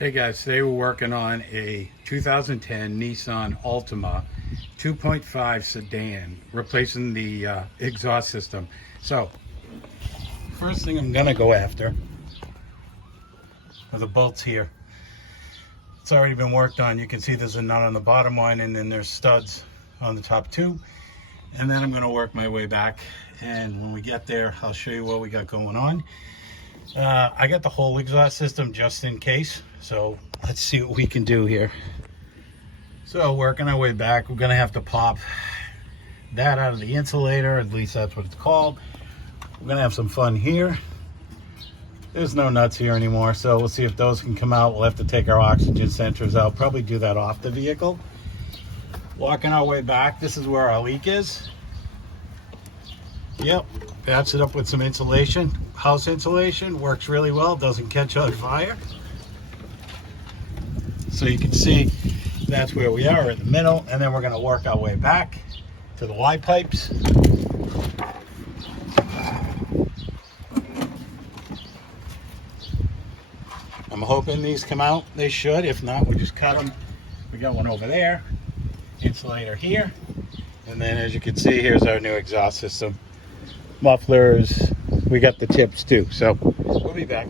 Hey guys, today we're working on a 2010 Nissan Altima 2.5 sedan, replacing the exhaust system. So, first thing I'm gonna go after are the bolts here. It's already been worked on. You can see there's a nut on the bottom one, and then there's studs on the top two. And then I'm gonna work my way back. And when we get there, I'll show you what we got going on. I got the whole exhaust system just in case. So let's see what we can do here. So working our way back, we're gonna have to pop that out of the insulator, at least that's what it's called. We're gonna have some fun here. There's no nuts here anymore, so we'll see if those can come out. We'll have to take our oxygen sensors out, probably do that off the vehicle. Walking our way back, this is where our leak is. Yep, patch it up with some insulation. House insulation works really well, doesn't catch on fire. So you can see that's where we are in the middle, and then we're going to work our way back to the Y pipes. I'm hoping these come out. They should. If not, we just cut them. We got one over there, insulator here, and then as you can see, here's our new exhaust system. Mufflers, we got the tips too, so we'll be back.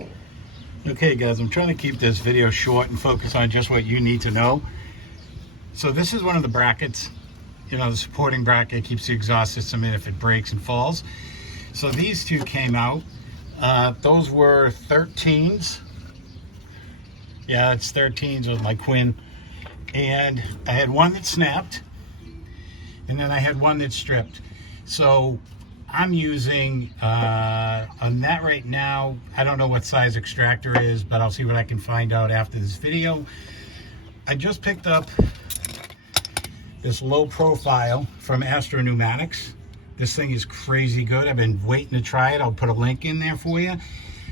Okay guys, I'm trying to keep this video short and focus on just what you need to know. So this is one of the brackets, you know, the supporting bracket keeps the exhaust system in if it breaks and falls. So these two came out. Those were 13s. Yeah, it's 13s with my Quinn. And I had one that snapped, and then I had one that stripped. So I'm using on that right now. I don't know what size extractor is, but I'll see what I can find out after this video. I just picked up this low profile from Astro Pneumatics. This thing is crazy good. I've been waiting to try it. I'll put a link in there for you.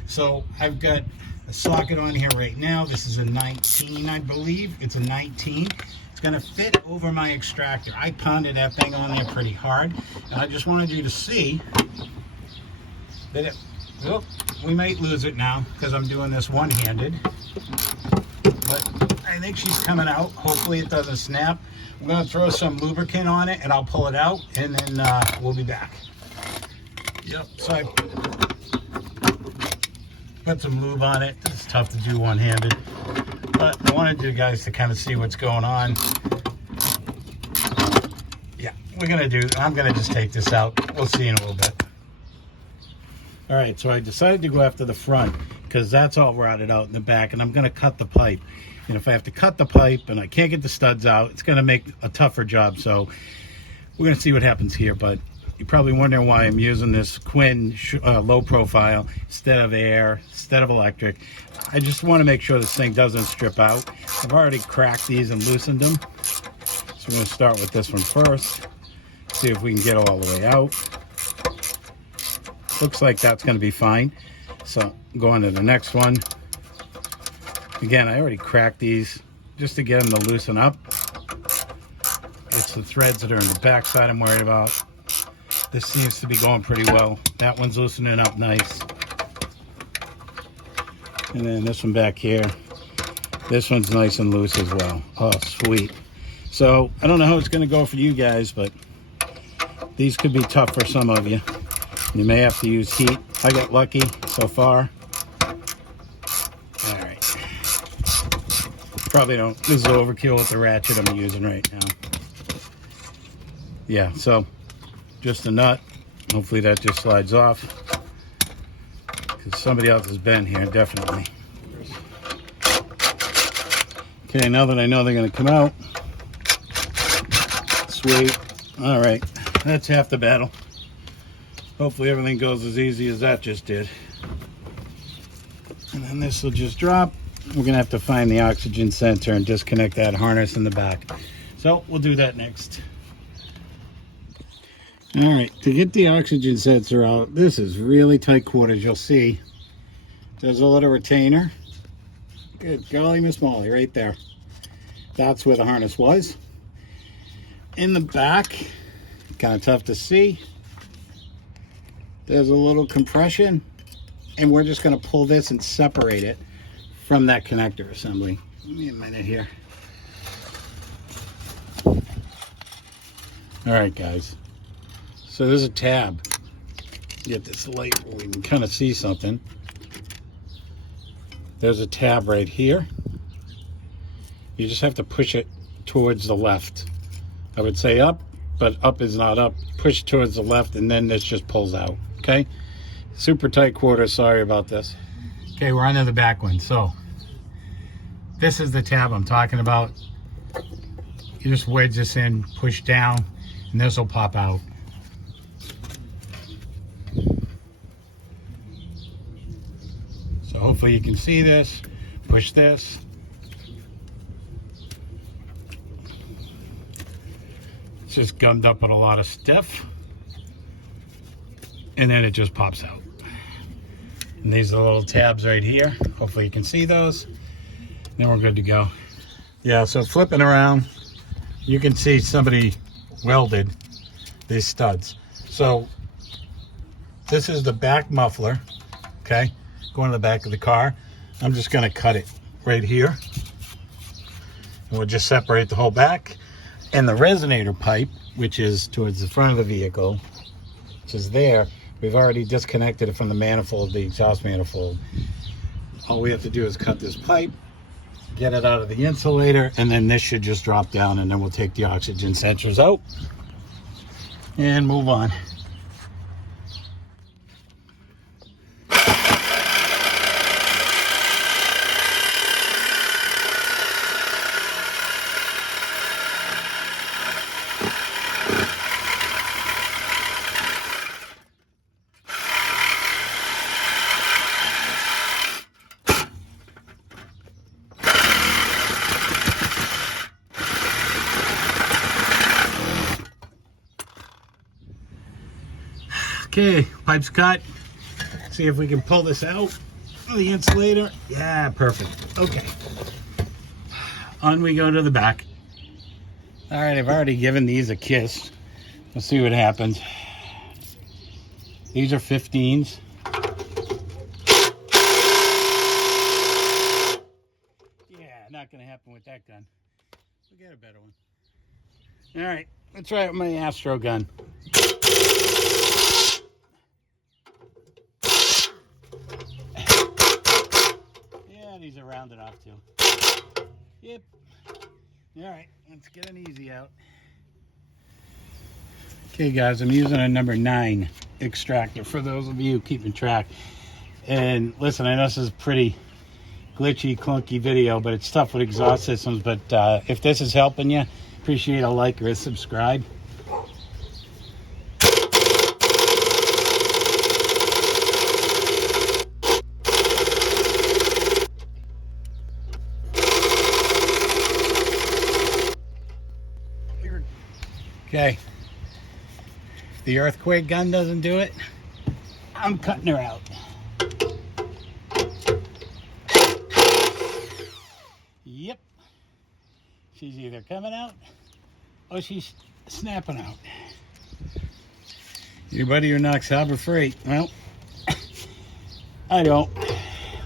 So I've got a socket on here right now. This is a 19, I believe. It's a 19. It's gonna fit over my extractor. I pounded that thing on there pretty hard, and I just wanted you to see that it, oh, we might lose it now because I'm doing this one-handed, but I think she's coming out. Hopefully it doesn't snap. I'm gonna throw some lubricant on it and I'll pull it out, and then we'll be back. Yep, so I put some lube on it. It's tough to do one-handed, but I wanted you guys to kind of see what's going on. Yeah, I'm gonna just take this out. We'll see in a little bit. All right, so I decided to go after the front because that's all routed out in the back, and I'm gonna cut the pipe. And if I have to cut the pipe and I can't get the studs out, it's gonna make a tougher job. So we're gonna see what happens here, but you're probably wondering why I'm using this Quinn low profile instead of air, instead of electric. I just want to make sure this thing doesn't strip out. I've already cracked these and loosened them. So we're going to start with this one first. See if we can get all the way out. Looks like that's going to be fine. So go on to the next one. Again, I already cracked these just to get them to loosen up. It's the threads that are in the back side I'm worried about. This seems to be going pretty well. That one's loosening up nice. And then this one back here. This one's nice and loose as well. Oh, sweet. So, I don't know how it's going to go for you guys, but these could be tough for some of you. You may have to use heat. I got lucky so far. Alright. Probably don't. This is overkill with the ratchet I'm using right now. Yeah, so just a nut. Hopefully that just slides off, because somebody else has been here, definitely. Okay, now that I know they're going to come out. Sweet. All right, that's half the battle. Hopefully everything goes as easy as that just did. And then this will just drop. We're going to have to find the oxygen sensor and disconnect that harness in the back. So we'll do that next. All right, to get the oxygen sensor out, this is really tight quarters. You'll see there's a little retainer. Good golly, Miss Molly, right there. That's where the harness was. In the back, kind of tough to see. There's a little compression, and we're just going to pull this and separate it from that connector assembly. Give me a minute here. Alright guys, so there's a tab. Get this light where we can kind of see something. There's a tab right here. You just have to push it towards the left. I would say up, but up is not up. Push towards the left and then this just pulls out, okay? Super tight quarters, sorry about this. Okay, we're on to the back one. So, this is the tab I'm talking about. You just wedge this in, push down, and this will pop out. So hopefully you can see this. Push this. It's just gummed up with a lot of stuff. And then it just pops out. And these are the little tabs right here. Hopefully you can see those. Then we're good to go. Yeah, so flipping around, you can see somebody welded these studs. So this is the back muffler, okay, going to the back of the car. I'm just going to cut it right here, and we'll just separate the whole back. And the resonator pipe, which is towards the front of the vehicle, which is there, we've already disconnected it from the manifold, the exhaust manifold. All we have to do is cut this pipe, get it out of the insulator, and then this should just drop down, and then we'll take the oxygen sensors out and move on. Okay, pipe's cut. See if we can pull this out of the insulator. Yeah, perfect. Okay. On we go to the back. All right, I've already given these a kiss. Let's see what happens. These are 15s. Yeah, not gonna happen with that gun. We'll get a better one. All right, let's try it with my Astro gun. These are rounded off too. Yep. All right, let's get an easy out. Okay guys, I'm using a number 9 extractor for those of you keeping track. And listen, I know this is a pretty glitchy, clunky video, but it's tough with exhaust systems. But if this is helping you, appreciate a like or a subscribe. Okay, if the earthquake gun doesn't do it, I'm cutting her out. Yep, she's either coming out or she's snapping out. Anybody who knocks Harbor Freight, well, I don't.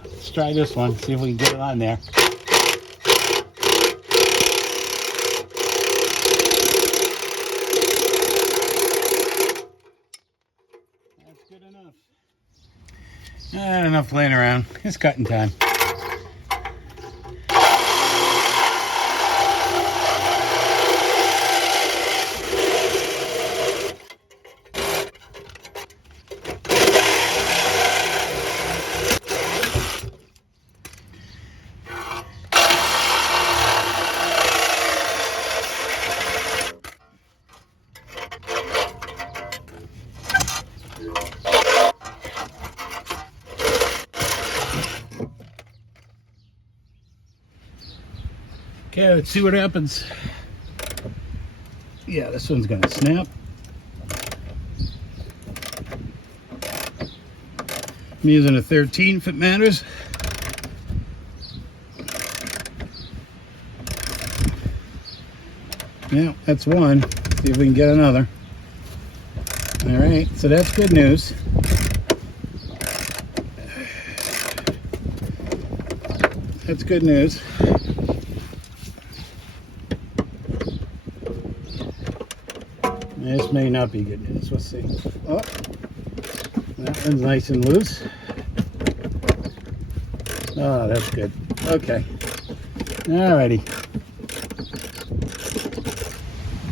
Let's try this one, see if we can get it on there. Good enough. Not enough laying around. It's cutting time. Okay, let's see what happens. Yeah, this one's gonna snap. I'm using a 13 if it matters. Yeah, that's one. See if we can get another. All right, so that's good news. that's good news. This may not be good news. Let's see. Oh, that one's nice and loose. Oh, that's good. Okay. Alrighty.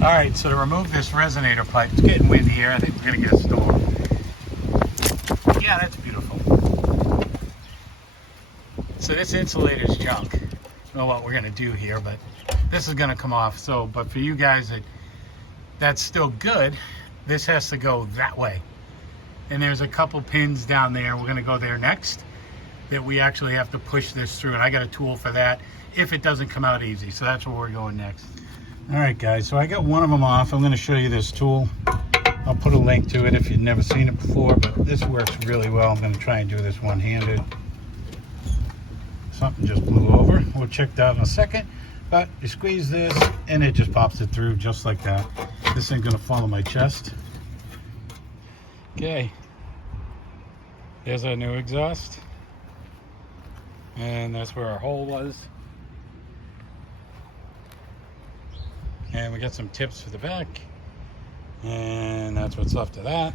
Alright, so to remove this resonator pipe, it's getting windy here. I think we're going to get a storm. Yeah, that's beautiful. So this insulator's junk. I don't know what we're going to do here, but this is going to come off. So, but for you guys that's still good, this has to go that way. And there's a couple pins down there. We're going to go there next that we actually have to push this through. And I got a tool for that if it doesn't come out easy. So that's where we're going next. All right, guys, so I got one of them off. I'm going to show you this tool. I'll put a link to it if you've never seen it before, but this works really well. I'm going to try and do this one-handed. Something just blew over. We'll check that in a second. But you squeeze this, and it just pops it through just like that. This ain't going to follow my chest. Okay. There's our new exhaust. And that's where our hole was. And we got some tips for the back, and that's what's left of that.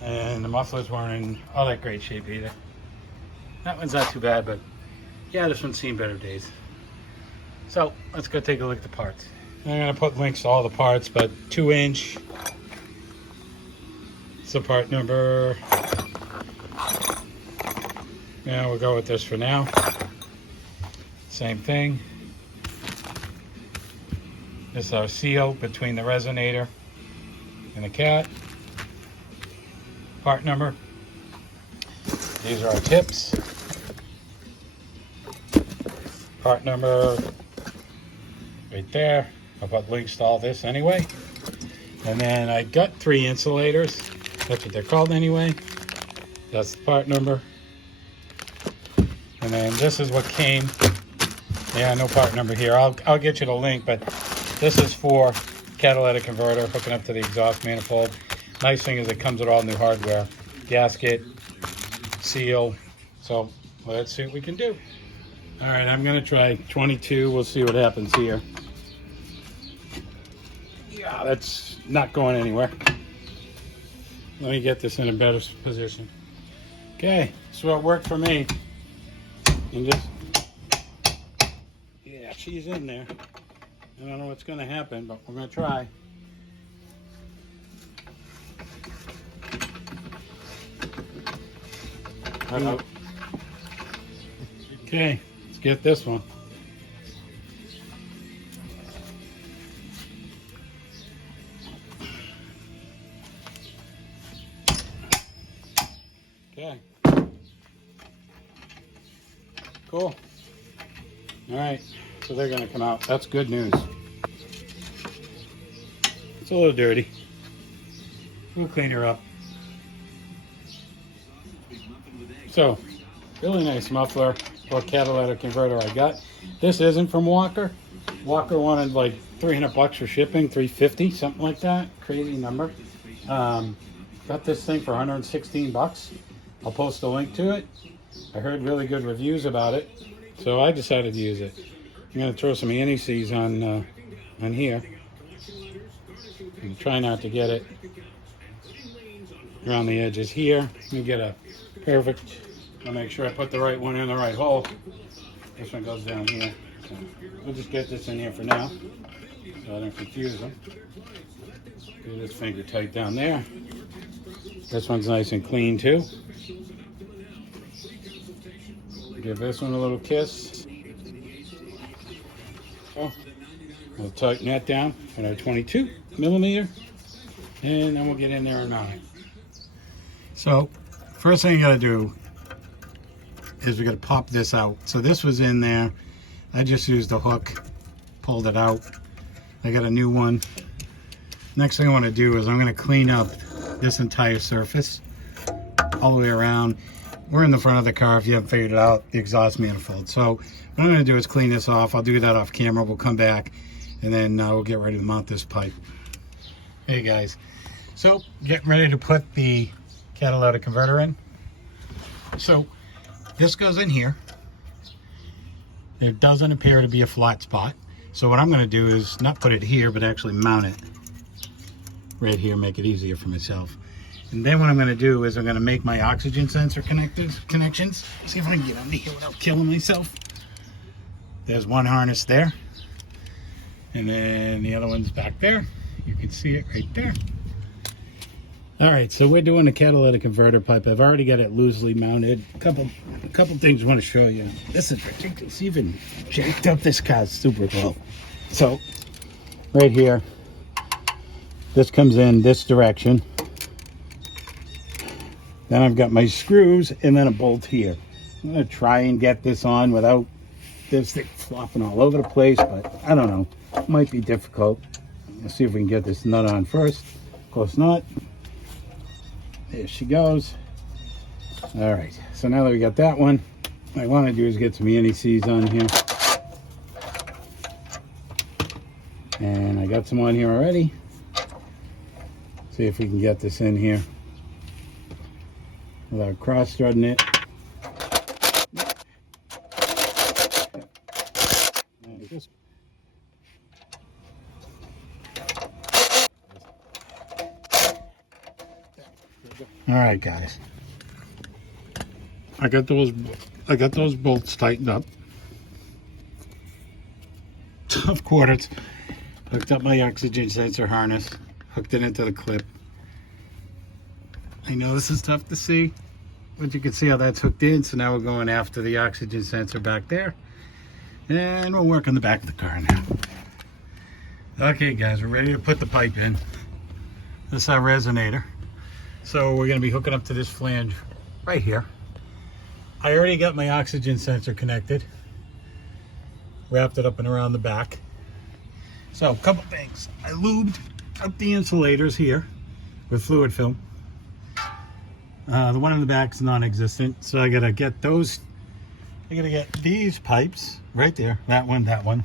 And the mufflers weren't in all that great shape either. That one's not too bad, but yeah, this one's seen better days. So let's go take a look at the parts. I'm gonna put links to all the parts, but 2-inch. It's the part number. Yeah, we'll go with this for now. Same thing. This is our seal between the resonator and the cat. Part number. These are our tips. Part number right there. I'll put links to all this anyway. And then I got 3 insulators. That's what they're called anyway. That's the part number. And then this is what came. Yeah, no part number here. I'll get you the link, but this is for catalytic converter hooking up to the exhaust manifold. Nice thing is it comes with all new hardware. Gasket, seal. So let's see what we can do. All right, I'm gonna try 22. We'll see what happens here. Yeah, that's not going anywhere. Let me get this in a better position. Okay, so it worked for me. And just, yeah, she's in there. I don't know what's going to happen, but we're going to try. Okay, let's get this one. Okay. Cool. All right, so they're going to come out. That's good news. It's a little dirty. We'll clean her up. So, really nice muffler or catalytic converter I got. This isn't from Walker. Walker wanted like $300 for shipping, $350, something like that. Crazy number. Got this thing for 116 bucks. I'll post a link to it. I heard really good reviews about it, so I decided to use it. I'm going to throw some anti-seize on here. And try not to get it around the edges here. Let me get a perfect. I'll make sure I put the right one in the right hole. This one goes down here. So we'll just get this in here for now, so I don't confuse them. Get this finger tight down there. This one's nice and clean too. Give this one a little kiss. So we'll tighten that down at our 22 millimeter, and then we'll get in there and mount it. So first thing you got to do is we got to pop this out. So this was in there. I just used the hook, pulled it out. I got a new one. Next thing I want to do is I'm going to clean up this entire surface all the way around. We're in the front of the car, if you haven't figured it out, the exhaust manifold. So what I'm going to do is clean this off. I'll do that off camera. We'll come back, and then we'll get ready to mount this pipe. Hey guys, so getting ready to put the catalytic converter in. So this goes in here, There doesn't appear to be a flat spot. So what I'm going to do is not put it here, but actually mount it right here, make it easier for myself. And then what I'm going to do is I'm going to make my oxygen sensor connections. See if I can get under here without killing myself. There's one harness there. And then the other one's back there. You can see it right there. All right, so we're doing the catalytic converter pipe. I've already got it loosely mounted. A couple things I want to show you. This is ridiculous. Even jacked up this car's super low. So right here, this comes in this direction. Then I've got my screws and then a bolt here. I'm gonna try and get this on without this thing flopping all over the place, but I don't know. It might be difficult. Let's see if we can get this nut on first. Of course not. There she goes. All right, so now that we got that one, what I want to do is get some NECs on here. And I got some on here already. See if we can get this in here without cross-threading it. All right, guys. I got those bolts tightened up. Tough quarters. Hooked up my oxygen sensor harness. Hooked it into the clip. I know this is tough to see, but you can see how that's hooked in. So now we're going after the oxygen sensor back there. And we'll work on the back of the car now. Okay, guys, we're ready to put the pipe in. This is our resonator. So we're going to be hooking up to this flange right here. I already got my oxygen sensor connected. Wrapped it up and around the back. So a couple things. I lubed up the insulators here with fluid film. The one in the back is non-existent. So I got to get those. I got to get these pipes right there. That one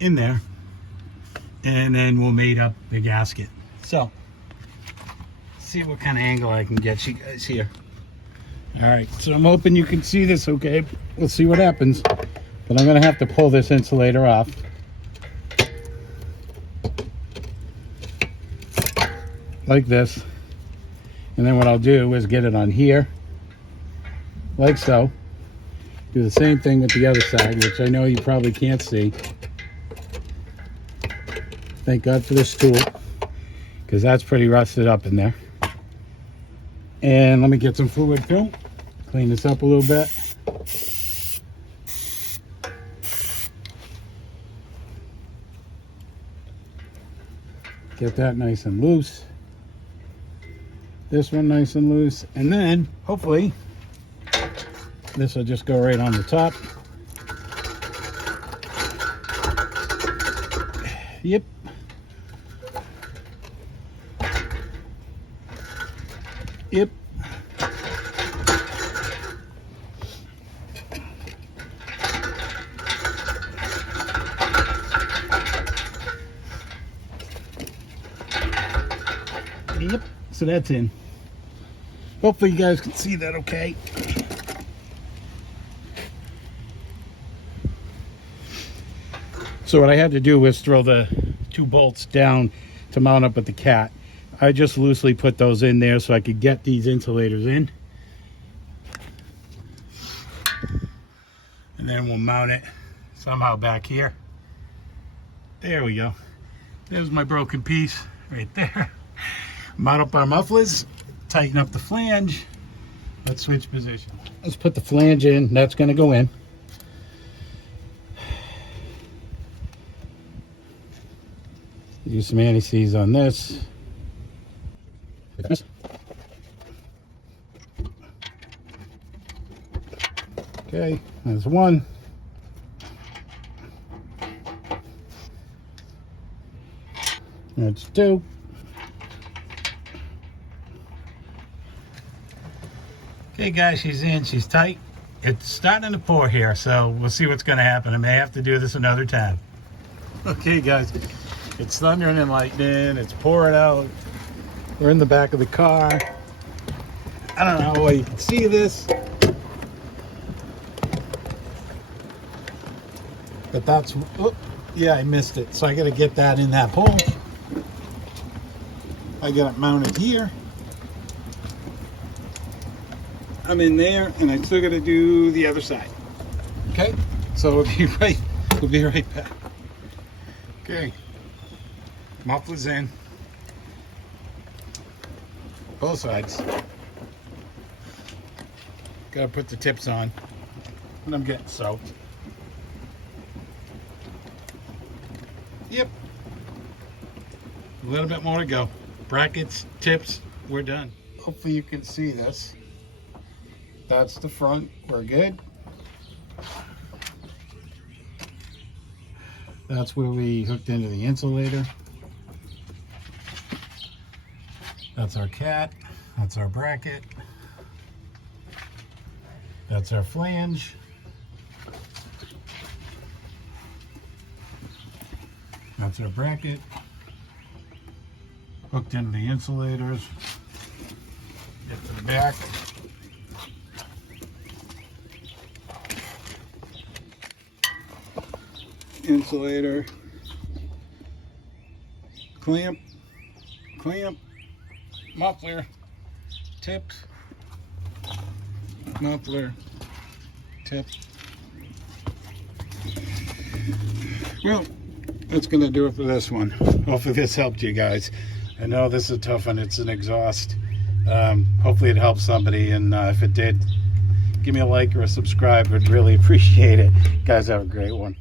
in there. And then we'll mate up the gasket. So see what kind of angle I can get you guys here. All right, so I'm hoping you can see this okay. We'll see what happens. But I'm gonna have to pull this insulator off. Like this. And then what I'll do is get it on here. Like so. Do the same thing with the other side, which I know you probably can't see. Thank God for this tool, because that's pretty rusted up in there. And let me get some fluid film, clean this up a little bit. Get that nice and loose. This one nice and loose. And then, hopefully, this will just go right on the top. Yep. Yep. Yep. So that's in. Hopefully you guys can see that okay. So what I had to do was throw the two bolts down to mount up with the cat. I just loosely put those in there so I could get these insulators in. And then we'll mount it somehow back here. There we go. There's my broken piece right there. Mount up our mufflers, tighten up the flange. Let's switch position. Let's put the flange in. That's going to go in. Use some anti-seize on this. Okay, there's one. That's two. Okay guys, she's in, she's tight. It's starting to pour here, so we'll see what's gonna happen. I may have to do this another time. Okay guys, it's thundering and lightning, it's pouring out. We're in the back of the car. I don't know how well you can see this. But that's, oh, yeah, I missed it. So I got to get that in that hole. I got it mounted here. I'm in there, and I still got to do the other side. Okay, so we'll be right back. Okay, muffler's in. Both sides. Got to put the tips on, and I'm getting soaked. Yep. A little bit more to go. Brackets, tips, we're done. Hopefully you can see this. That's the front, we're good. That's where we hooked into the insulator. That's our cat, that's our bracket. That's our flange. That's our bracket. Hooked into the insulators. Get to the back. Insulator. Clamp. Clamp. Muffler. Tips. Muffler. Tip. Well, that's going to do it for this one. Hopefully this helped you guys. I know this is a tough one. It's an exhaust. Hopefully it helped somebody, and if it did, give me a like or a subscribe. I'd really appreciate it. Guys, have a great one.